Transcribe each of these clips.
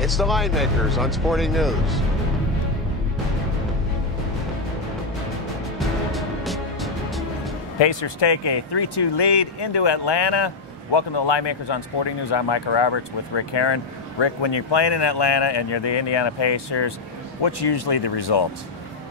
It's the Linemakers on Sporting News. Pacers take a 3-2 lead into Atlanta. Welcome to the Linemakers on Sporting News. I'm Micah Roberts with Rick Herron. Rick, when you're playing in Atlanta and you're the Indiana Pacers, what's usually the result?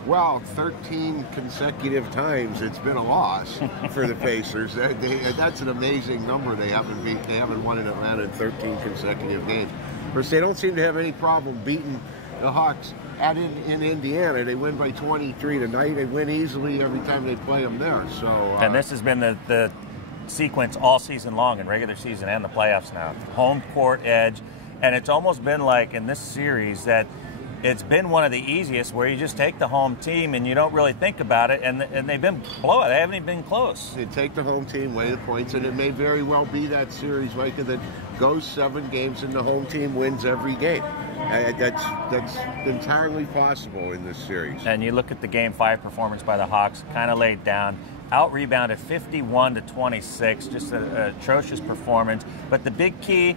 Well, 13 consecutive times it's been a loss for the Pacers. That's an amazing number. They haven't won in Atlanta in 13 consecutive games. Of course, they don't seem to have any problem beating the Hawks in Indiana. They win by 23 tonight. They win easily every time they play them there. So, and this has been the sequence all season long in regular season and the playoffs now. Home court edge, and it's almost been like in this series that it's been one of the easiest where you just take the home team and you don't really think about it, and they've been blowout. They haven't even been close. They take the home team, weigh the points, and it may very well be that series, Micah, that goes 7 games and the home team wins every game. That's entirely possible in this series. And you look at the Game 5 performance by the Hawks, kind of laid down, out-rebounded 51-26, just an atrocious performance. But the big key,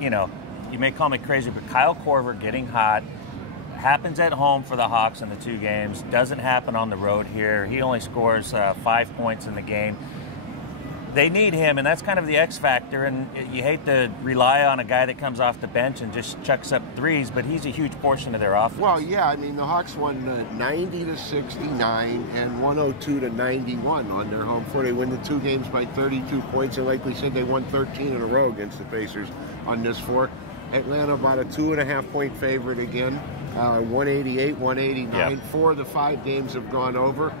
you may call me crazy, but Kyle Korver getting hot, happens at home for the Hawks in the 2 games, doesn't happen on the road here. He only scores 5 points in the game. They need him, and that's kind of the X factor, and you hate to rely on a guy that comes off the bench and just chucks up threes, but he's a huge portion of their offense. Well, yeah, I mean, the Hawks won 90-69 and 102-91 on their home floor. They win the 2 games by 32 points, and like we said, they won 13 in a row against the Pacers on this floor. Atlanta about a 2.5-point favorite again, 188, 189. Yep. 4 of the 5 games have gone over.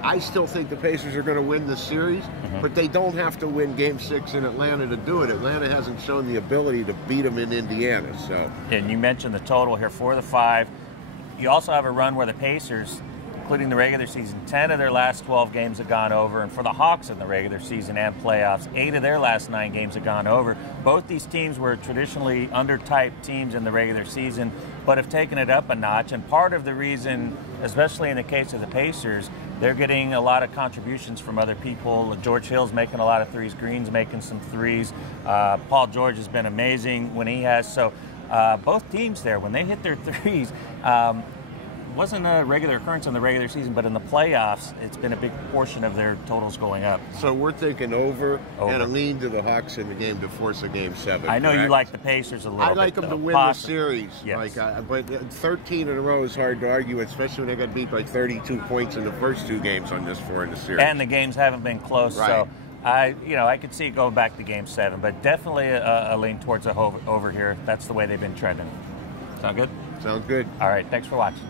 I still think the Pacers are going to win the series, but they don't have to win Game 6 in Atlanta to do it. Atlanta hasn't shown the ability to beat them in Indiana. So, and you mentioned the total here, 4 of the 5. You also have a run where the Pacers, including the regular season, 10 of their last 12 games have gone over, and for the Hawks in the regular season and playoffs, 8 of their last 9 games have gone over. Both these teams were traditionally under-type teams in the regular season, but have taken it up a notch, and part of the reason, especially in the case of the Pacers, they're getting a lot of contributions from other people. George Hill's making a lot of threes. Green's making some threes. Paul George has been amazing when he has. So both teams there, when they hit their threes, wasn't a regular occurrence in the regular season, but in the playoffs, it's been a big portion of their totals going up. So we're thinking over. And a lean to the Hawks in the game to force a Game 7. I know correct? You like the Pacers a little bit. I like them to win the series. Yes. But 13 in a row is hard to argue, especially when they got beat by 32 points in the first 2 games on this floor in the series. And the games haven't been close, right. So I could see it going back to Game 7, but definitely a lean towards a over here. That's the way they've been trending. Sound good? Sounds good. All right, thanks for watching.